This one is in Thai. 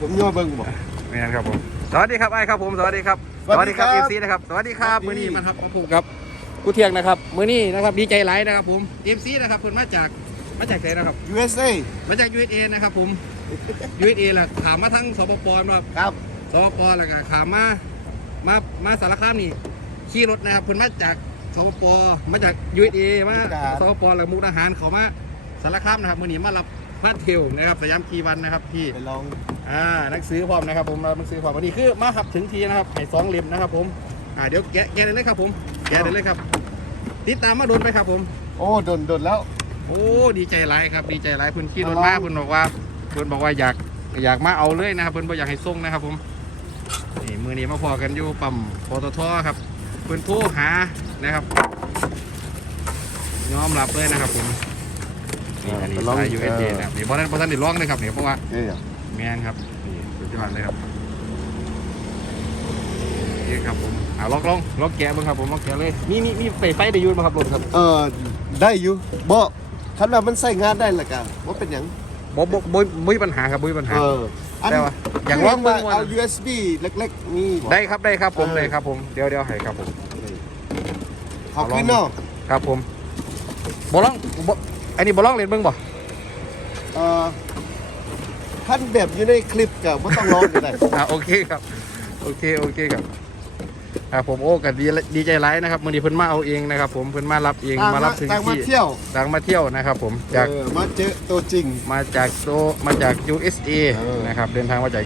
ผมย่อเบิ่งบ่นี่นครับผม สวัสดีครับไอ้ครับผม สวัสดีครับ สวัสดีครับเอฟซีนะครับ สวัสดีครับสวัมือสดี นี้มาครับมาพูดครับกูเทียงนะครับ มือนี้นะครับดีใจหลายนะครับผมเอฟซีนะครับคุณมาจากมาจากไหนนะครับ USA มาจาก USA นะครับผม USA แหละถามมาทั้งสปปนะครับครับ สปปแล้วก็ถามมามามาสารคามนี่ขี่รถนะครับคุณมาจากสปปมาจาก USA มาสปปแล้วมุกดาหารเขามาสารคามนะครับมือนี้มารับ พาดเทลนะครับสยามคีวันนะครับที่ไปลองอ่าหนังสือพร้อมนะครับผมหนังสือพร้อมวันนี้คือมาขับถึงทีนะครับให้สองเล่มนะครับผมอ่าเดี๋ยวแกะแกะได้เลยครับผมแกะได้เลยครับติดตามมาโดนไปครับผม โอ้โดนโดนแล้ว โอ้ดีใจหลายครับดีใจหลายเพิ่นขี่รถอ๋อมาเพิ่นบอกว่าเพิ่นบอกว่าอยากอยากมาเอาเลยนะครับเพิ่นบ่อยากให้ส่งนะครับผมนี่มือนี้มาพอกันอยู่ปั๊มปตทครับเพิ่นโทรหานะครับยอมรับเลยนะครับผม นี่อันนี้สาย USB นะครับนี่เพราะนั้นเพราะท่านได้ร้องเลยครับเนี่ยเพราะว่าเอ้ยแมนครับนี่สุดยอดเลยครับนี่ครับผมอ่าล็อกลองล็อกแกะเบ้างครับผมล็อกแกะเลยมีมีมีไฟไฟได้อยูนมาครับรถครับเออได้อยู่บ่คันว่ามันใช้งานได้ละกันว่าเป็นหยังบ่บ่บ่บ่มีปัญหาครับบ่มีปัญหา เอออันได้ปะอยากลองเบิ่งว่า เอา USB เล็กๆนี่บ่ได้ครับได้ครับผมเออได้ครับผมเดี๋ยวเดี๋ยวให้ครับผม ขอขึ้นเนาะครับผมบ่ลองบ่ อันนี้บ่ลองเล่นเบิ่งบ่เออท่านแบบอยู่ในคลิปก็บ่ต้องร้องก็ได้อ่าโอเคครับ โอเคโอเคครับอ่าผมโอ้ก็ดีดีใจร้ายนะครับมื้อนี้เพิ่นมาเอาเองนะครับ ผมเพิ่นมารับเองต่างมามารับถึงต่างมาที่เที่ยวต่างมาเที่ยวนะครับ ผมจากเออมาเจอตัวจริง มาจากโซมาจาก USA เออนะครับเดินทางมาจาก